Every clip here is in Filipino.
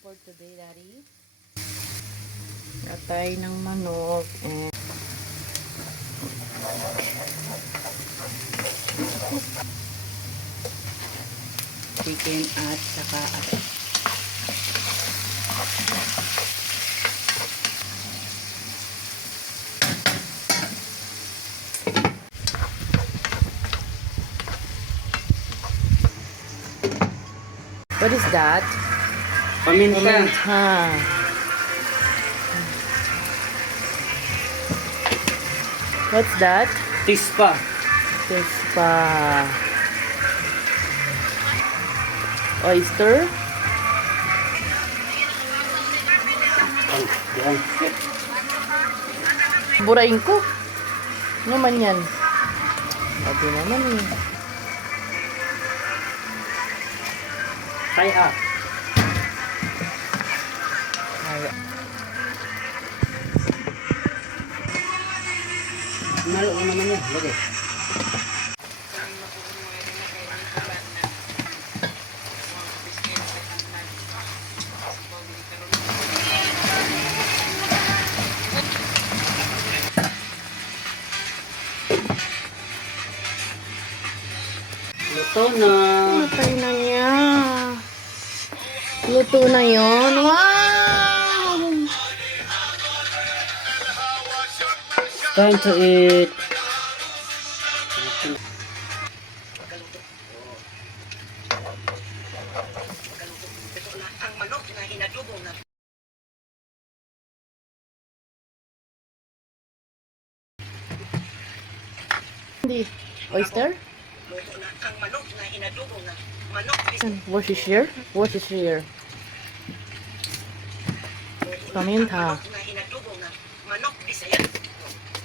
for today, Daddy? Atay ng manok and chicken at saka atay. What is that? Paminta. What's that? Tispa. Tispa. Oyster? Burahin ko. Ano man yan? Sabi naman eh. Kaya. Nalo ko naman yan. Lagi. Luto na. Matay na niya. Luto na yun. Wow! Time to eat. Hindi. Oyster? What is here? What is here? Paminta.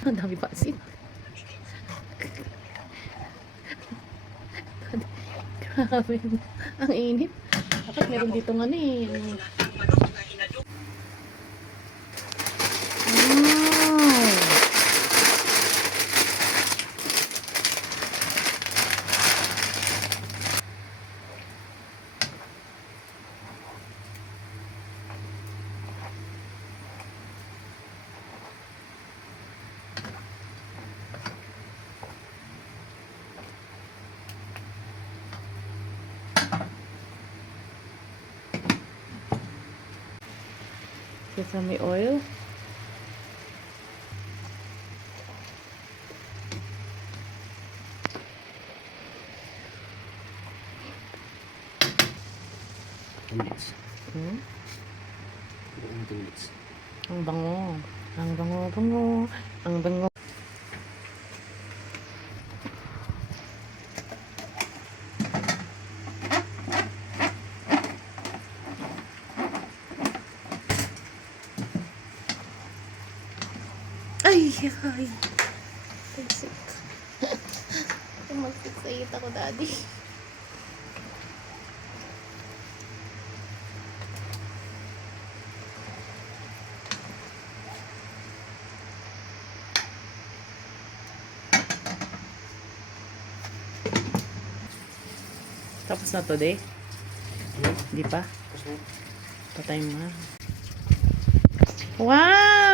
Ang dami pancit. Grabe. Ang init. Dapat meron dito nga eh. Sesame oil. Ang bango. Ang bango. Ang bango. Ay! Pancit. Mag-excited ako, Daddy. Tapos na to, de? Hindi pa? Patay mo na. Wow!